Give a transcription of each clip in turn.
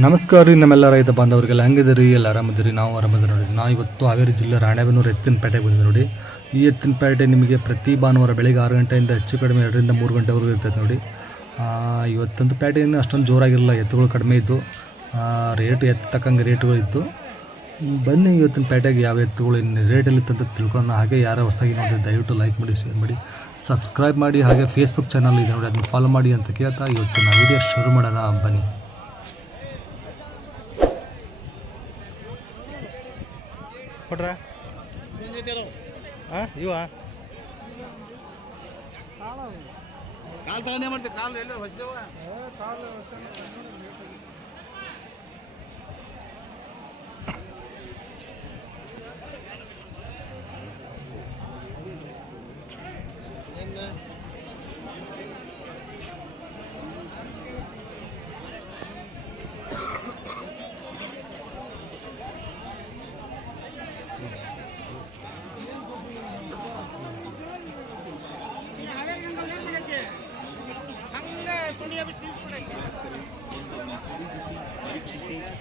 ನಮಸ್ಕಾರ ರೀ ನಮ್ಮೆಲ್ಲ ರೈತ ಬಾಂಧವರಿಗೆಲ್ಲ ಹೆಂಗಿದಿರಿ ಎಲ್ಲ ಆರಾಮದಿರಿ ನಾವು ಆರಾಮದಿರಿ ನೋಡಿ. ನಾವು ಇವತ್ತು ಹಾವೇರಿ ಜಿಲ್ಲೆ ರಾಣೆಬೆನ್ನೂರು ಎತ್ತಿನಪೇಟೆಗೆ ಬಂದಿದ್ದೀವಿ ನೋಡಿ. ಈ ಎತ್ತಿನಪೇಟೆ ನಿಮಗೆ ಪ್ರತಿ ಭಾನುವಾರ ಬೆಳಿಗ್ಗೆ 6 ಗಂಟೆಯಿಂದ ಹೆಚ್ಚು ಕಡಿಮೆ 2 ರಿಂದ 3 ಗಂಟೆವರೆಗೂ ಇರ್ತೈತೆ ನೋಡಿ. ಇವತ್ತಂತೂ ಪೇಟೆಯನ್ನು ಅಷ್ಟೊಂದು ಜೋರಾಗಿರಲಿಲ್ಲ, ಎತ್ತುಗಳು ಕಡಿಮೆ ಇತ್ತು, ರೇಟು ಎತ್ತು ತಕ್ಕಂಗೆ ರೇಟುಗಳು ಇತ್ತು. ಬನ್ನಿ ಇವತ್ತಿನ ಪೇಟೆಗೆ ಯಾವ ಎತ್ತುಗಳು ರೇಟಲ್ಲಿ ಅಂತ ತಿಳ್ಕೊಳ್ಳೋಣ. ಹಾಗೆ ಯಾರ ಹೊಸದಾಗಿ ನೋಡಿ ದಯವಿಟ್ಟು ಲೈಕ್ ಮಾಡಿ, ಶೇರ್ ಮಾಡಿ, ಸಬ್ಸ್ಕ್ರೈಬ್ ಮಾಡಿ. ಹಾಗೆ ಫೇಸ್ಬುಕ್ ಚಾನಲ್ ಇದೆ ನೋಡಿ, ಅದನ್ನು ಫಾಲೋ ಮಾಡಿ ಅಂತ ಕೇಳ್ತಾ ಇವತ್ತಿನ ವೀಡಿಯೋ ಶುರು ಮಾಡೋಣ ಬನ್ನಿ. ಕೊಟ್ರ ಇವ ಕಾಲು ತಗೊಂಡೇ ಮಾಡ್ತೀವಿ, ಕಾಲು ಎಲ್ಲ ಹೊಸದೇವ ಕಾಲು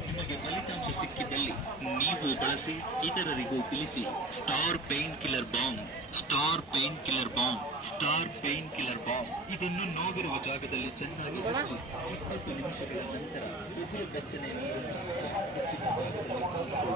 ನಿಮಗೆ ಫಲಿತಾಂಶ ಸಿಕ್ಕಿದಲ್ಲಿ ನೀವು ಬಳಸಿ, ಇತರರಿಗೂ ತಿಳಿಸಿ. Star pain killer bomb, star pain killer bomb, star pain killer bomb. ಇದನ್ನು ನೋವಿರುವ ಜಾಗದಲ್ಲಿ ಚೆನ್ನಾಗಿ ಹಚ್ಚಿ 20 ನಿಮಿಷಗಳ ನಂತರ ಉಗುರು ಬೆಚ್ಚನೆ ನೀರನ್ನು ಹಚ್ಚಿದ ಜಾಗದಲ್ಲಿ ಹಾಕಿಕೊಳ್ಳಿ.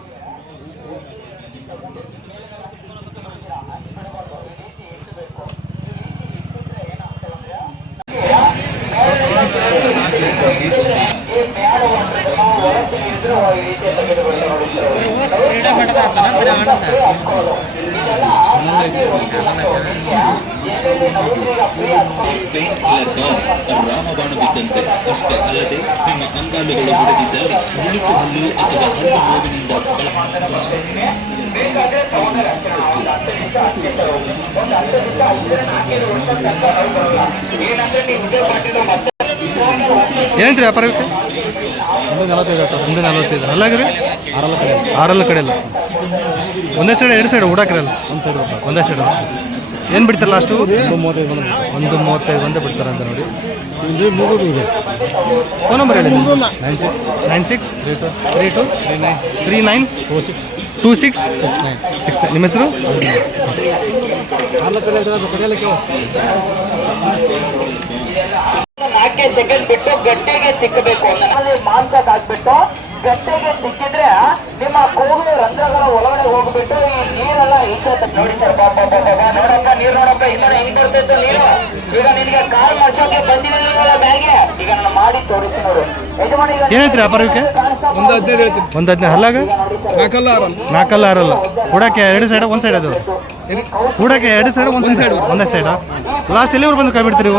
ರಾಮಬಾಣವಿದ್ದಂತೆ ಅಷ್ಟೇ ಅಲ್ಲದೆ ನಿಮ್ಮ ಅಂಗಾಲುಗಳು ಹೊಡೆದಿದ್ದಲ್ಲಿ ಮುಳುಕು ಹಲ್ಲು ಅಥವಾ ಹಲ್ಲು ನೋವಿನಿಂದ ಏನಂತ್ರಿ ವ್ಯಾಪಾರಕ್ಕೆ? 145 ಅಲ್ಲಾಗ್ರಿ 6 ಕಡೆ ಇಲ್ಲ, ಒಂದೇ ಸೈಡ್ 2 ಸೈಡ್ ಓಡಾಕ್ರಲ್ಲ, ಒಂದೇ ಸೈಡ್ ಏನು ಬಿಡ್ತಾರೆ ಲಾಸ್ಟು? 135 ಬಂದೇ ಬಿಡ್ತಾರೆ ಅಂತ ನೋಡಿ. ಫೋನ್ ನಂಬರ್ ಹೇಳಿ. 963926 ನಿಮ್ಮ ಹೆಸರು? ನಾಲ್ಕೇ ಸೆಕೆಂಡ್ ಬಿಟ್ಟು ಗಟ್ಟೆಗೆ ಸಿಕ್ಕಬೇಕು ಅಂತ ಮಾಂಸ ಹಾಕ್ಬಿಟ್ಟು ಗಟ್ಟೆಗೆ ಸಿಕ್ಕಿದ್ರೆ ನಿಮ್ಮ ಕೂಗು ರಂಧ್ರಗಳ ಒಳಗಡೆ ಹೋಗ್ಬಿಟ್ಟು ಈ ನೀರೆಲ್ಲ ಈಚೆ ನೋಡಿ ಸರ್. ನೋಡಪ್ಪ ನೀರು ನೋಡಪ್ಪ, ಈ ತರ ಹೆಂಗ್ ಬರ್ತಿತ್ತು ನೀರು. ಈಗ ನಿನಗೆ ಕಾಲ್ ಮಾಡ್ಸೋಕೆ ಬಂದಿಲ್ಲ ಬ್ಯಾಗೆ, ಈಗ ನಾನು ಮಾಡಿ ತೋರಿಸಿ ನೋಡು. ಏನೈತ್ರಿ ವ್ಯಾಪಾರಕ್ಕೆ? 115 ಹಲ್ಲಾಗ 4 ಆರಲ್ಲ ಹೂಡಕ್ಕೆ 2 ಸೈಡ್ 1 ಸೈಡ್ ಅದು ಹೂಡಕ್ಕೆ 2 ಸೈಡ್ 1 ಸೈಡ್ ಒಂದೇ ಸೈಡ. ಲಾಸ್ಟ್ ಎಲ್ಲಿವರೆಗೆ ಬಂದು ಕೈ ಬಿಡ್ತೀರಿ?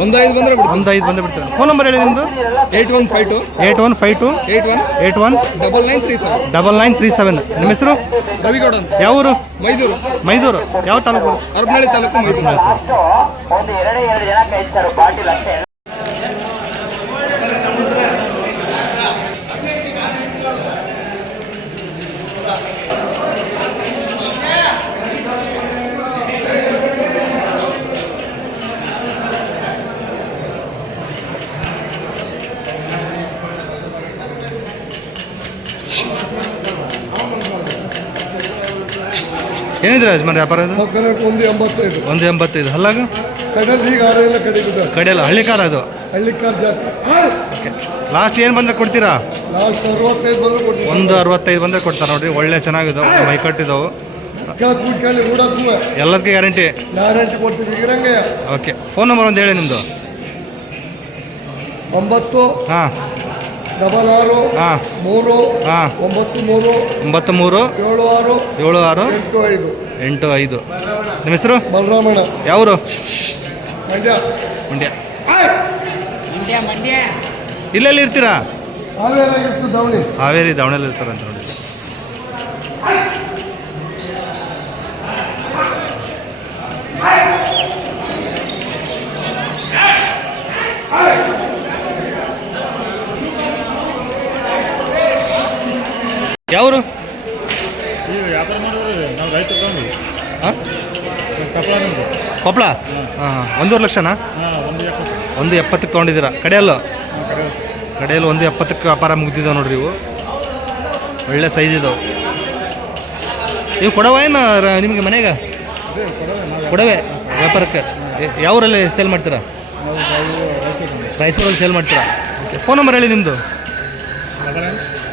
15 ಬಂದು ಬಿಡ್ತೀರಿ. ಫೋನ್ ನಂಬರ್ ಹೇಳಿ ನಿಮ್ಮದು? 8152 81 9937. ನಿಮ್ಮ ಹೆಸರು? ರವಿಗೌಡ. ಯಾವ ಊರು? ಮೈದೂರು. ಯಾವ ತಾಲೂಕು? ಹರಪನಹಳ್ಳಿ ತಾಲೂಕು, ಮೈದೂರು. ಒಂದು 2 ಜನ ಕೈ ಸರ್ ಬಾಟಿಲ್ ಅಷ್ಟೇ. ಏನಿದ್ರೆ ಯಜಮಾನ್ ವ್ಯಾಪಾರ? 185 ಹಲ್ಲಾಗ ಕಡೆಯಲ್ಲ ಹಳ್ಳಿಕಾರ ಅದು. ಓಕೆ, ಲಾಸ್ಟ್ ಏನು ಬಂದರೆ ಕೊಡ್ತೀರಾ? 165 ಬಂದರೆ ಕೊಡ್ತಾರೆ ನೋಡಿರಿ. ಒಳ್ಳೆ ಚೆನ್ನಾಗಿದ್ದಾವೆ, ಮೈ ಕಟ್ಟಿದ್ದಾವೆ, ಎಲ್ಲದಕ್ಕೆ ಗ್ಯಾರಂಟಿ ಕೊಡ್ತೀವಿ. ಓಕೆ, ಫೋನ್ ನಂಬರ್ ಒಂದು ಹೇಳಿ ನಿಮ್ಮದು? 9 ಹಾಂ 66 ಹಾಂ 3 ಹಾಂ 93 93 76 85. ನಿಮ್ಮ ಹೆಸರು? ಬಲರಾಮಣ್ಣ. ಯಾವರು? ಮಂಡ್ಯ. ಇಲ್ಲೆಲ್ಲಿ ಇರ್ತೀರಾ? ದಾವಣಿ. ಹಾವೇರಿ ದಾವಣೆಲ್ಲಿ ಇರ್ತಾರಂತ ನೋಡಿ. ಯಾವರು? ವ್ಯಾಪಾರ ಮಾಡೋದು ನಾವು ರೈತರು ತಗೊಂಡು. ಹಾಂ, ಕೊಪ್ಪಳ ನಮ್ಮದು. ಕೊಪ್ಪಳ. ಹಾಂ, 1.5 ಲಕ್ಷನಾ? ಹಾಂ, 1.70. 1.70ಕ್ಕೆ ತೊಗೊಂಡಿದ್ದೀರಾ? ಕಡೆಯಲ್ಲೋ? ಕಡೆಯಲ್ಲಿ 170ಕ್ಕೆ ವ್ಯಾಪಾರ ಮುಗ್ದಿದ್ದಾವೆ ನೋಡ್ರಿ ಇವು. ಒಳ್ಳೆ ಸೈಜ್ ಇದಾವೆ. ಇವು ಕೊಡವ ಏನು ನಿಮಗೆ ಮನೆಗೆ ಕೊಡವೆ ವ್ಯಾಪಾರಕ್ಕೆ? ಯಾವೂರಲ್ಲಿ ಸೇಲ್ ಮಾಡ್ತೀರಾ? ರಾಯಚೂರಲ್ಲಿ ಸೇಲ್ ಮಾಡ್ತೀರಾ? ಓಕೆ. ಫೋನ್ ನಂಬರ್ ಹೇಳಿ ನಿಮ್ಮದು.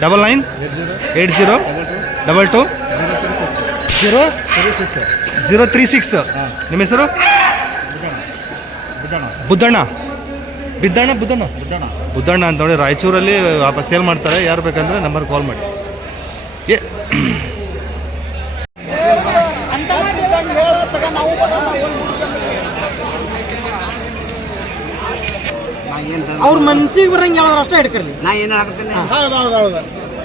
9980220036. ನಿಮ್ಮ ಹೆಸರು? ಬುದ್ದಣ್ಣ ಅಂತ ನೋಡಿ, ರಾಯಚೂರಲ್ಲಿ ವಾಪಸ್ ಸೇಲ್ ಮಾಡ್ತಾರೆ. ಯಾರು ಬೇಕಂದ್ರೆ ನಂಬರ್ ಕಾಲ್ ಮಾಡಿ. ಅವ್ರ ಮನ್ಸಿಗೆ ಬರಂಗೆ ಹೇಳೋರು ಅಷ್ಟೇ ಹಿಡ್ಕರ್ಲಿ. ನಾ ಏನು ಹೇಳಕತ್ತೀನಿ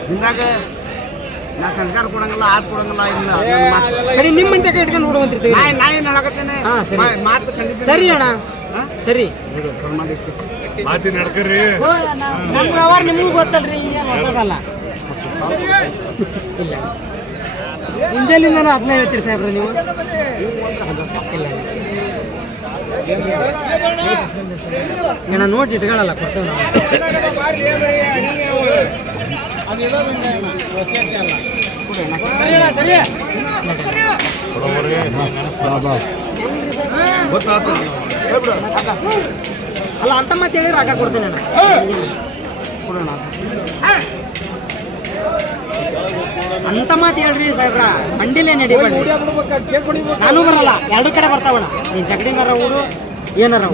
ಹಿಂದಾಗ ನಾ ಸಂಸ್ಕಾರ ಕೊಡಂಗಿಲ್ಲ, ಆದ್ ಕೊಡಂಗಿಲ್ಲ. ಕಡೆ ನಿಮ್ಮಂತ ಇಟ್ಕೊಂಡು ಬಿಡುವಂತಿರ್ತೀವಿ. ನಾ ಏನು ಹೇಳಕತ್ತೀನಿ ಮಾತು ಖಂಡಿತ ಸರಿ ಅಣ್ಣ, ಸರಿ ಮಾತಿ ನಡ್ಕರಿ. ನಮ್ಮ ವ್ಯವಹಾರ ನಿಮಗೂ ಗೊತ್ತಲ್ರಿ, ಈಗ ಹೊಸದಲ್ಲ. ಇಲ್ಲ ಮುಂಜಾನಿಂದ ಅದನ್ನ ಹೇಳ್ತೀರಿ ಸಾಹೇಬ್ರ ನೀವು. ಇಲ್ಲ ಏನ ನೋಡಿ ಇಟ್ಕೊಳ್ಳಲ್ಲ, ಕೊಡ್ತೇವೆ ನಾವು. ಅಲ್ಲ ಅಂತ ಮತ್ತೆ ಹೇಳಿ ರಾಗ ಕೊಡ್ತೇನೆ ಅಣ್ಣ. ಅಂತ ಮಾತು ಹೇಳ್ರಿ ಸಾಹೇಬ್ರ, ಮಂಡಿಲೇ ನಡಿಬೇಡಿ. ನಾನು ಬರಲ್ಲ, ಎರಡು ಕಡೆ ಬರ್ತಾವಣ್ಣ. ನೀನ್ ಜಗಡಿನಾರ ಊರು ಏನಾರ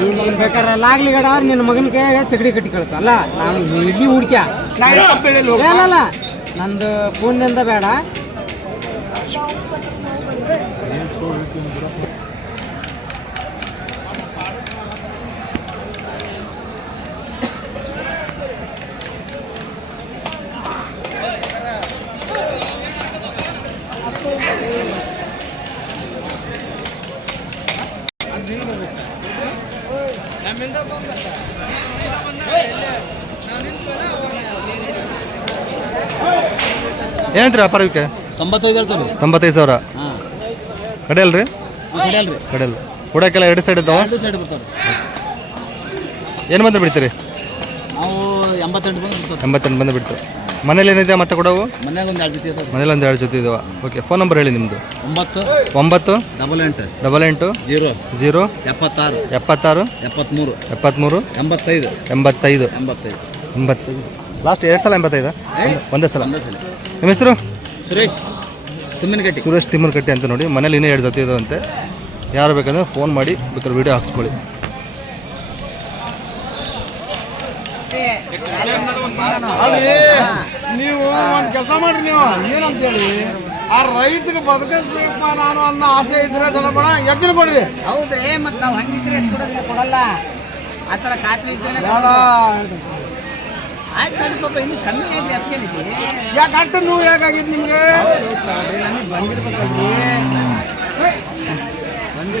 ನೀನ್ ಬೇಕಾರಲ್ಲ ಆಗ್ಲಿ ಗಡ ನಿನ್ನ ಮಗನ ಕೈಯಾಗ ಚಗಡಿ ಕಟ್ಟಿ ಕಳ್ಸ. ಅಲ್ಲ ನಾನು ಇಲ್ಲಿ ಹುಡ್ಕ್ಯ ಅಲ್ಲ, ನಂದು ಫೋನ್ನಿಂದ ಬೇಡ. ಏನಂತೀರಿ ವ್ಯಾಪಾರಕ್ಕೆ? 95,000. ಕಡೆ ಅಲ್ರಿ? ಕಡೆಯಲ್ಲ. ಹುಡಕ್ಕೆಲ್ಲ ಎರಡು ಸೈಡ್ ಇದ್ದಾವೆ. ಏನು ಬಂದು ಬಿಡ್ತೀರಿ? ನಾವು 88 ಬಂದು ಬಿಡ್ತೀವಿ. ಮನೇಲಿ ಏನಿದೆ ಮತ್ತೆ ಕೊಡವು? ಮನ್ಯಾಗ ಒಂದು 2 ಜೊತೆ ಇದಾವೆ. ಮನೇಲಿ ಒಂದು 2 ಜೊತೆ ಇದಾವೆ. ಓಕೆ. ಫೋನ್ ನಂಬರ್ ಹೇಳಿ ನಿಮ್ಮದು. 9 88 0 0 76 73 73 75 85 80. ಲಾಸ್ಟ್ 2 ಸಲ 85? ಒಂದೇ ಸಲ. ನಿಮ್ಮ ಹೆಸರು? ಸುರೇಶ್ ತಿಮ್ಮನಕಟ್ಟಿ ಅಂತ ನೋಡಿ. ಮನೇಲಿ ಇನ್ನೂ 2 ಜೊತೆ ಇದಾವಂತೆ. ಯಾರು ಬೇಕಂದ್ರೆ ಫೋನ್ ಮಾಡಿ ಬೇಕಾದ್ರೆ ವಿಡಿಯೋ ಹಾಕ್ಸ್ಕೊಳ್ಳಿ. ನೀವು ಒಂದು ಕೆಲಸ ಮಾಡ್ರಿ. ನೀವು ಏನಂತೇಳಿ ಆ ರೈತಗೆ ಬದುಕಿಸ್ಬೇಕಪ್ಪ ನಾನು ಅನ್ನೋ ಆಸೆ ಇದ್ರೆ ಬೇಡ, ಎತ್ತಿನ ಕೊಡ್ರಿ. ಹೌದ್ರಿ, ಮತ್ತೆ ನಾವು ಹಂಗಿದ್ರೆ ಕೊಡಲ್ಲ. ಆ ಥರ ಖಾತ್ರಿ ಇದ್ರೆ ಬೇಡ. ಆಯ್ತು ಪಾಪ, ಇನ್ನು ಕಮ್ಮಿ ಆಗಲಿ ಅದಕ್ಕೇನಿದೆ. ಯಾಕೆ ಅಷ್ಟು ನೋವು ಯಾಕಾಗಿತ್ತು ನಿಮಗೆ? ಬಂದಿರ್ಬೇಕಲ್ರಿ, ಒಂದು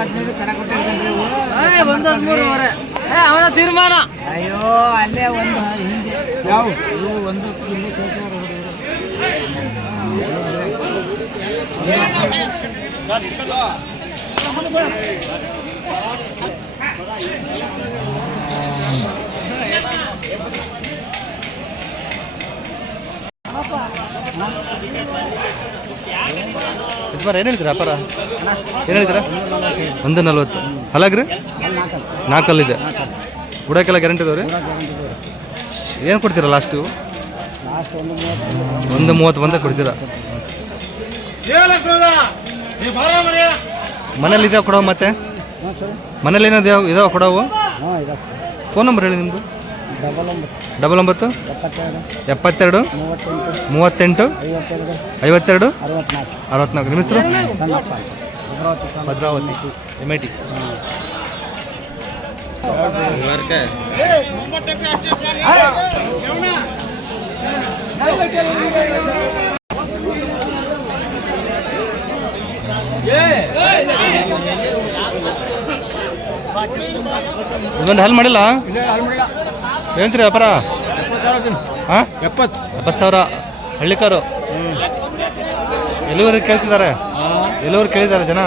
15 ಕರ ಕೊಟ್ಟಿರ್ತಾನ್ರಿ. ಒಂದು 13 ಅವನ ತೀರ್ಮಾನ. ಅಯ್ಯೋ ಅಲ್ಲೇ ಒಂದು ಹಿಂದೆ ಯಾವ ಒಂದು ಇಲ್ಲಿ ಕೇಳ್ತಾರೆ. ಏನು ಹೇಳ್ತೀರಾ ವ್ಯಾಪಾರ? ಏನು ಹೇಳ್ತೀರಾ? 140. ಹಲಾಗ್ರಿ 4 ಹುಡಕ್ಕೆಲ್ಲ ಗ್ಯಾರಂಟಿ ಇದಾವೆ ರೀ? ಏನು ಕೊಡ್ತೀರಾ ಲಾಸ್ಟು? 130 ಬಂದ ಕೊಡ್ತೀರಾ? ಮನೇಲಿ ಇದಾವೆ ಕೊಡವು? ಮತ್ತೆ ಮನೇಲಿ ಏನಾದ್ರು ಇದಾವೆ ಕೊಡವು? ಫೋನ್ ನಂಬರ್ ಹೇಳಿ ನಿಮ್ಮದು. 99 72 38 52 64. ನಿಮ್ಮ ಹೆಸರು? ಭದ್ರಾವತಿ MIT. ಇದೊಂದು ಹಲ್ ಮಾಡಿಲ್ಲ? ಏನಂತೀರಿ ವ್ಯಾಪಾರ? 70,000. ಹಳ್ಳಿಕಾರು ಎಲ್ಲಿವರೆಗೆ ಕೇಳ್ತಿದ್ದಾರೆ? ಎಲ್ಲವರು ಕೇಳಿದ್ದಾರೆ ಜನ?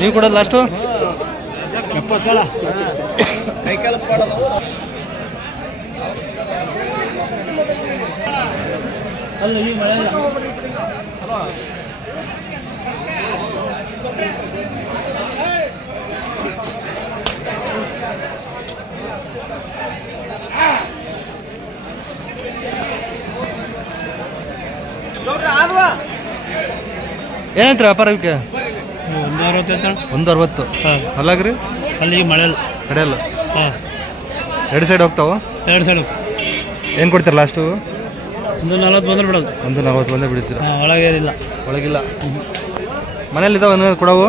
ನೀವು ಕೊಡೋದು ಲಾಸ್ಟು 70 ಸಲ ಏನಂತೀರ ವ್ಯಾಪಾರ ಇವಕ್ಕೆ? 160. ಅಲ್ಲಾಗ್ರಿ ಅಲ್ಲಿ ಮಳೆ ಕಡೆಯಲ್ಲ ಹಾಂ ಎರಡು ಸೈಡ್ ಹೋಗ್ತಾವ. 2 ಸೈಡು ಏನು ಕೊಡ್ತೀರ ಲಾಸ್ಟು? 140 ಬಂದ್ರೆ ಬಿಡೋದು. 140 ಬಂದೇ ಬಿಡ್ತೀರ. ಒಳಗೆ ಏನಿಲ್ಲ. ಒಳಗಿಲ್ಲ. ಮನೇಲಿ ಇದಾವೆ ಏನಾದ್ರು ಕೊಡವು?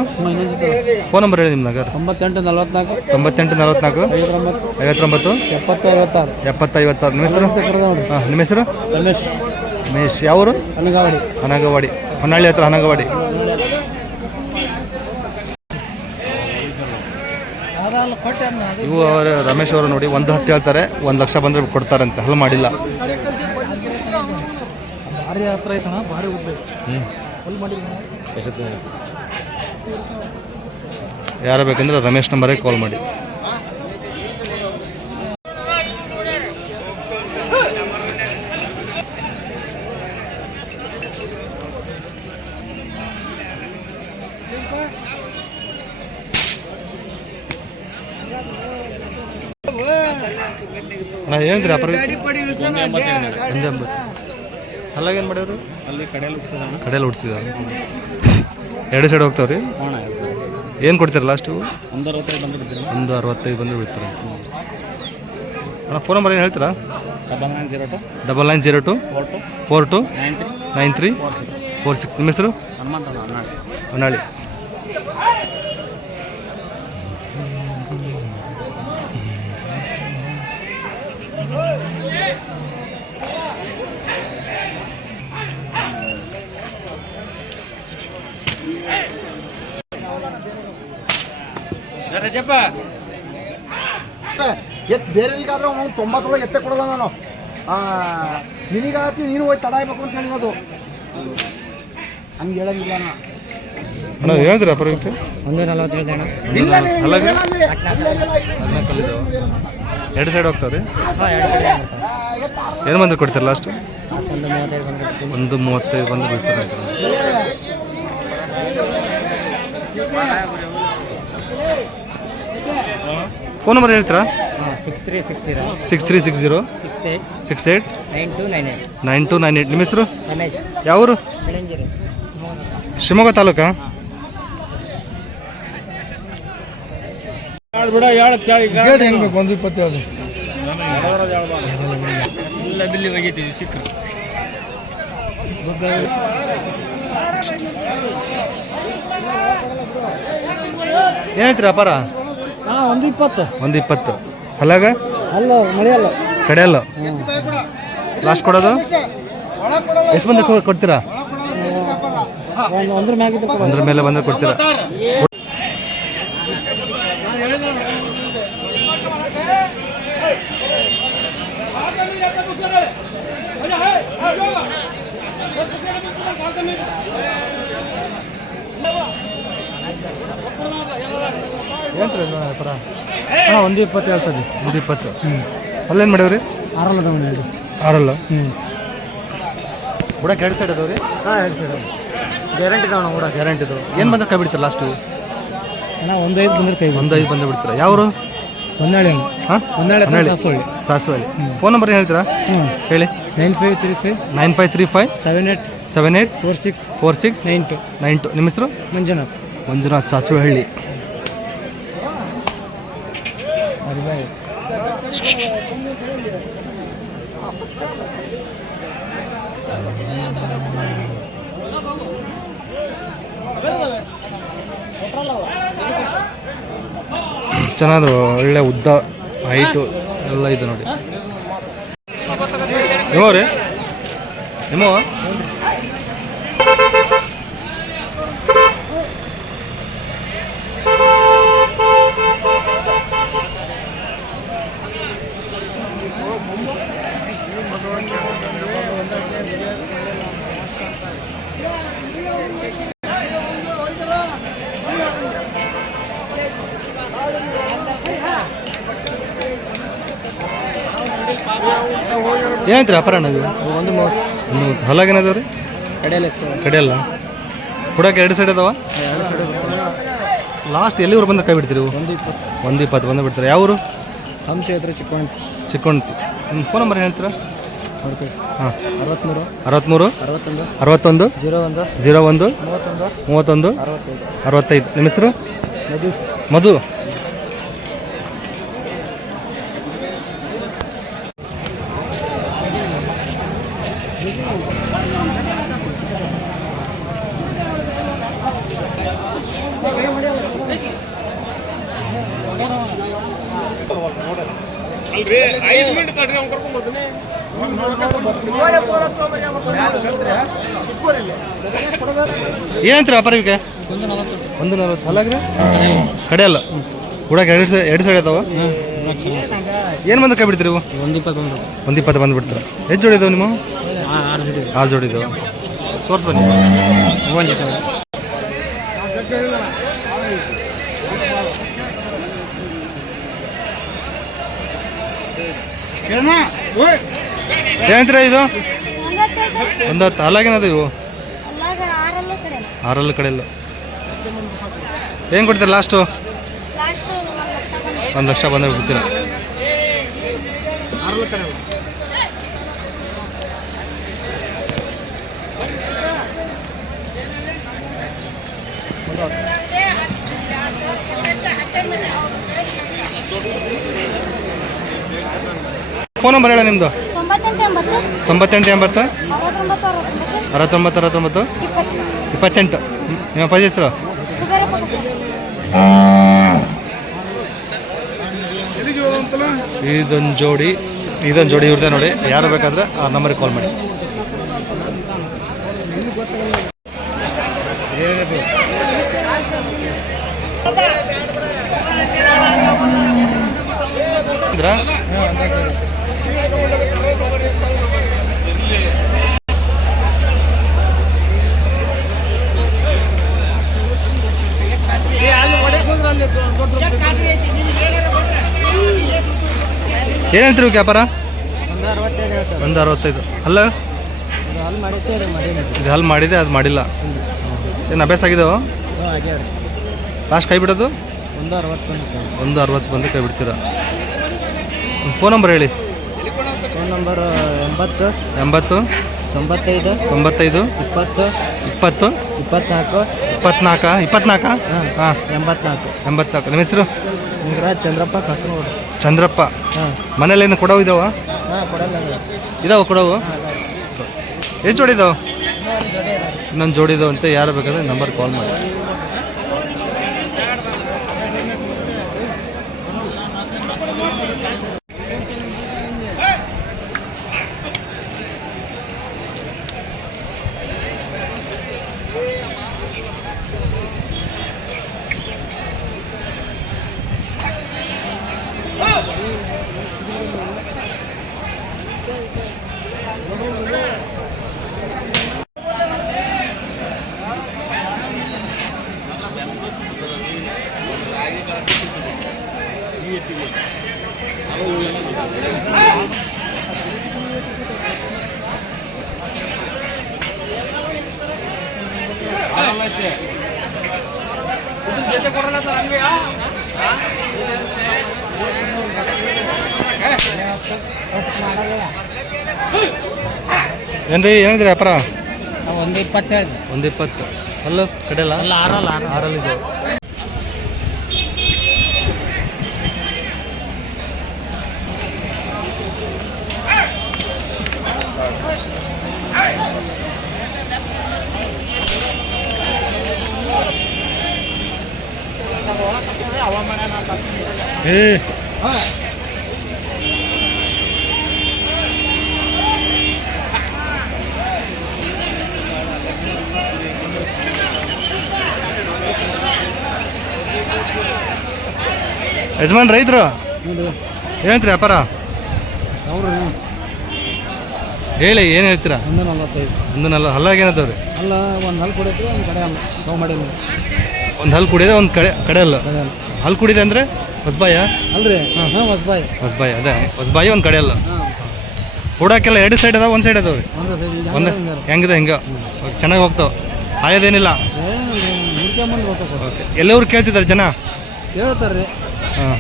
ಫೋನ್ ನಂಬರ್ ಹೇಳಿ ನಿಮ್ದು. 98 44 98 44 59 70 56. ನಿಮ್ಮ ಹೆಸರು? ಹಾಂ, ನಿಮ್ಮ ಹೆಸರು? ರಮೇಶ್. ಯಾವರು? ಹನಗವಾಡಿ. ಹೊನ್ನಾಳಿ ಹತ್ರ ಹನಗವಾಡಿ. ಇವು ಅವರು ರಮೇಶ್ ಅವರು ನೋಡಿ 110 ಹೇಳ್ತಾರೆ, 1 ಲಕ್ಷ ಬಂದರೆ ಕೊಡ್ತಾರಂತೆ. ಹಲ್ ಮಾಡಿಲ್ಲ. ಯಾರು ಬೇಕಂದ್ರೆ ರಮೇಶ್ ನಂಬರಿಗೆ ಕಾಲ್ ಮಾಡಿ. ನಾ ಏನಂತೀರಿ ಅಪ್ಪ? 180. ಅಲ್ಲಾಗೇನು ಮಾಡ್ಯಾವ್ರು? ಅಲ್ಲಿ ಕಡೆಯಲ್ಲಿ ಹುಡ್ಸಿದ. 2 ಸೈಡ್ ಹೋಗ್ತಾವ್ರಿ. ಏನು ಕೊಡ್ತೀರ ಲಾಸ್ಟು? 165 ಬಂದು ಬಿಡ್ತಾರೆ. ಅಣ್ಣ ಫೋನ್ ನಂಬರ್ ಏನು ಹೇಳ್ತೀರಾ? 9902 42 93 46. ನಿಮ್ಮ ಹೆಸರು? ಹೊನ್ನಾಳಿ. ಬೇರೆಗಾದ್ರೆ 90 ಎತ್ತೆ ಕೊಡೋದ ನಾನು. ನಿನಗಾತಿ ನೀನು ಹೋಗಿ ತಡ ಆಗ್ಬೇಕು ಅಂತ ಹೇಳಿರೋದು. ಹಂಗೆ ಹೇಳಂಗಿಲ್ಲ ನಾ. ಅಣ್ಣ ಹೇಳಿದ್ರಿ ಅಪರಕ್ಕೆ? 140 ಹೇಳ್ದೆ ಅಣ್ಣ. 2 ಸೈಡ್ ಹೋಗ್ತಾವ್ರಿ. ಏನು ಬಂದ್ರೆ ಕೊಡ್ತೀರ ಲಾಸ್ಟು? 135 ಬಂದು ಬಿಡ್ತಾರೆ. ಫೋನ್ ನಂಬರ್ ಹೇಳ್ತೀರಾ? 6360 68 9298. ನಿಮ್ಮ ಹೆಸರು? ಯಾವರು? ಶಿವಮೊಗ್ಗ ತಾಲೂಕಾ? ಹೆಂಗೆ ಬೇಕು? 120 ಎಲ್ಲ ಬಿಲ್ಲಿ ಹೋಗಿದ್ದೀವಿ ಸಿಕ್ಕರು. ಏನೈತ್ರಿ ವ್ಯಾಪಾರ? 120. ಅಲ್ಲಾಗ ಅಲ್ಲ ಮಳೆ ಅಲ್ಲ ಕಡೆಯಲ್ಲ. ಲಾಸ್ಟ್ ಕೊಡೋದು ಎಷ್ಟು ಬಂದು ಕೊಡ್ತೀರಾ? 100 ಮೇಲೆ ಬಂದರೆ ಕೊಡ್ತೀರಾ? ಏನಂತಾರೆ ವ್ಯಾಪಾರ? 120 ಹೇಳ್ತದೆ. 120. ಅಲ್ಲೇನು ಮಾಡ್ಯಾವ್ರಿ? 6 ಅದಾವ ಹೇಳಿ. 6 ಬುಡಕ್ಕೆ 2 ಸೈಡ್ ಅದಾವ್ರಿ? ಹಾಂ 2 ಸೈಡ್ ಗ್ಯಾರಂಟಿ ಇದಾವಣ್ಣ. ಕೂಡ ಗ್ಯಾರಂಟಿ ಇದಾವೆ. ಏನು ಬಂದ್ರೆ ಕೈ ಬಿಡ್ತಾರೆ ಲಾಸ್ಟು? ಅಣ್ಣ 15 ಬಂದ್ರೆ ಕೈ. 15 ಬಂದು ಬಿಡ್ತೀರಾ? ಯಾವರು? ಹೊನ್ನಾಳಿ. ಹಾಂ, ಹೊನ್ನಾಳಿ ಸಾಸುವಳ್ಳಿ. ಫೋನ್ ನಂಬರ್ ಏನು ಹೇಳ್ತೀರಾ? ಹೇಳಿ. 9535 78 46 92. ನಿಮ್ಮ ಹೆಸರು? ಮಂಜುನಾಥ್ ಸಾಸುವಳ್ಳಿ. ಚೆನ್ನಾದ್ರು, ಒಳ್ಳೆ ಉದ್ದ ಹೈಟು ಎಲ್ಲ ಇದೆ ನೋಡಿ. ನಿಮ್ಮೋ ರೀ? ನಿಮ್ಮೋ? ಏನಂತೀರಿ ವ್ಯಾಪಾರ ನಾವು ಒಂದು ಹೊಲಾಗೇನದಾವ ರೀ ಕಡೆಯಲ್ಲ ಕಡೆಯಲ್ಲ ಕೊಡಕ್ಕೆ 2 ಸೈಡ್ ಅದಾವ ಲಾಸ್ಟ್ ಎಲ್ಲಿವ್ರು ಬಂದ್ರೆ ಕೈ ಬಿಡ್ತೀರಿ ನೀವು 120 ಬಂದು ಬಿಡ್ತಾರೆ ಯಾವ ಊರು ಹಂಸ ಹತ್ರ ಚಿಕ್ಕೋಣತಿ ನಿಮ್ಮ ಫೋನ್ ನಂಬರ್ ಹೇಳ್ತೀರಾ ಹಾಂ 63 61 01 31 65 ನಿಮ್ಮ ಹೆಸರು ಮಧು ಏನಂತೀರಿ ವ್ಯಾಪಾರ ಇವಕ್ಕೆ 140 ಹೊಲಾಗ್ರಿ ಕಡೆಯಲ್ಲ ಹುಡಕ್ಕೆ 2 ಸೈಡ್ ಅದಾವ ಏನು ಬಂದು ಕೈ ಬಿಡ್ತೀರಿ ನೀವು 120 ಬಂದು ಬಿಡ್ತೀರ ಎಷ್ಟು ಜೋಡಿ ಇದಾವೆ ನಿಮ್ಮ 6 ಜೋಡಿ ಇದಾವೆ ತೋರ್ಸ್ ಬನ್ನಿ ಏನಂತೀರ ಇದು 110 ಹಾಲಾಗೇನದು ಇವು 6 ಕಡೆಯಲ್ಲ ಏನು ಕೊಡ್ತೀರ ಲಾಸ್ಟು 1 ಲಕ್ಷ ಬಂದು ಬಿಡ್ತೀರ ಫೋನ್ ನಂಬರ್ ಹೇಳ ನಿಮ್ಮದು 98 80 69 28 ನಿಮ್ಮ ಅಪ್ಪಾಜಿ ಹೆಸರು ಇದೊಂದು ಜೋಡಿ ಇವ್ರದ್ದೇ ನೋಡಿ ಯಾರು ಬೇಕಾದ್ರೆ ಆ ನಂಬರಿಗೆ ಕಾಲ್ ಮಾಡಿ ಏನಂತೀರಿ ವ್ಯಾಪಾರ 165 ಅಲ್ಲ ಇದು ಹಲ್ ಮಾಡಿದೆ ಅದು ಮಾಡಿಲ್ಲ ಏನು ಅಭ್ಯಾಸ ಆಗಿದಾವ ಲಾಸ್ಟ್ ಕೈ ಬಿಡೋದು 160 ಬಂದು ಕೈ ಬಿಡ್ತೀರಾ ಫೋನ್ ನಂಬರ್ ಹೇಳಿ ಫೋನ್ ನಂಬರ್ 80 95 95 20 20 24 ಹಾಂ 84 ನಿಮ್ಮ ಹೆಸರು ಚಂದ್ರಪ್ಪ ಕಸನೋಡು ಚಂದ್ರಪ್ಪ ಮನೇಲೇನು ಕೊಡವು ಇದಾವ ಇದಾವ ಕೊಡವು ಎಷ್ಟು ಜೋಡಿ ಇದಾವೆ ಇನ್ನೊಂದು ಜೋಡಿ ಇದಾವೆ ಅಂತ ಯಾರು ಬೇಕಾದ್ರೆ ನಂಬರ್ ಕಾಲ್ ಮಾಡಿ ಏನ್ರಿ ಏನಿದ್ರಿ ವ್ಯಾಪಾರ 120 120 ಅಲ್ಲ ಕಡೆಯಲ್ಲ ಆರಲ್ಲಿದೆ ಯಜಮಾನ್ ರೈತರು ಏನಂತೀರಿ ವ್ಯಾಪಾರ ಹೇಳಿ ಏನು ಹೇಳ್ತೀರಾ 140 ಹಲ್ಲಾಗೇನದವ್ರಿ ಅಲ್ಲ ಒಂದು ಹಲ್ ಕೊಡೈತ್ರಿ ಒಂದು ಕಡೆ ಅಲ್ಲ ನಾವು ಮಾಡಿಲ್ಲ ಒಂದು ಹಲ್ ಕುಡಿಯೋದೆ ಒಂದು ಕಡೆ ಅಲ್ಲ ಅಲ್ಲಿ ಕುಡಿದೆ ಅಂದರೆ ಹೊಸಬಾಯ ಅಲ್ರಿ ಹಾಂ ಹೊಸಬಾಯಿ ಹೊಸಬಾಯಿ ಅದೇ ಹೊಸಬಾಯಿ ಒಂದು ಕಡೆ ಅಲ್ಲ ಹೂಡಕ್ಕೆಲ್ಲ ಎರಡು ಸೈಡ್ ಅದಾವ ಒಂದು ಸೈಡ್ ಅದಾವೆ ರೀ ಒಂದು ಸೈಡ್ ಒಂದು ಹೆಂಗಿದೆ ಹಿಂಗೆ ಚೆನ್ನಾಗಿ ಹೋಗ್ತಾವೆ ಆಯೋದೇನಿಲ್ಲ ಮುಂದೆ ಬರ್ತಾರೆ ಓಕೆ ಎಲ್ಲವ್ರು ಕೇಳ್ತಿದ್ದಾರೆ ಜನ ಹೇಳ್ತಾರೆ ರೀ ಹಾಂ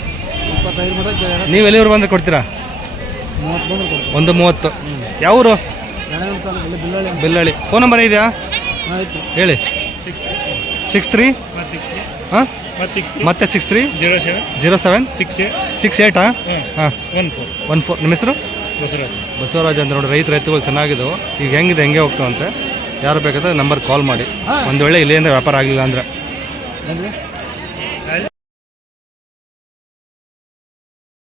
25 ಮಟ ಕೇಳ್ಯಾರ ನೀವು ಎಲ್ಲಿವ್ರು ಬಂದರೆ ಕೊಡ್ತೀರಾ 30 ಬಂದ್ರೆ ಕೊಡ್ತೀವಿ 1:30 ಯಾವೂರು ರಾಣೆಬೆನ್ನೂರು ತಾಲೂಕು ಇಲ್ಲಿ ಬಿಲ್ಲಳ್ಳಿ ಅಂತ. ಬೆಳ್ಳಳ್ಳಿ ಫೋನ್ ನಂಬರ್ ಇದೆಯಾ ಆಯ್ತು ಹೇಳಿ 63 ಹಾಂ ಮತ್ತೆ 63 07 68 ಹಾಂ 14 ನಿಮ್ಮ ಹೆಸರು ಬಸವರಾಜ್ ಅಂತ ನೋಡಿ ರೈತರುಗಳು ಚೆನ್ನಾಗಿದ್ದವು ಈಗ ಹೆಂಗಿದೆ ಹೆಂಗೆ ಹೋಗ್ತಾವಂತೆ ಯಾರು ಬೇಕಾದ್ರೆ ನಂಬರ್ ಕಾಲ್ ಮಾಡಿ ಒಂದು ವೇಳೆ ಇಲ್ಲೇನಾರ ವ್ಯಾಪಾರ ಆಗಲಿಲ್ಲ ಅಂದರೆ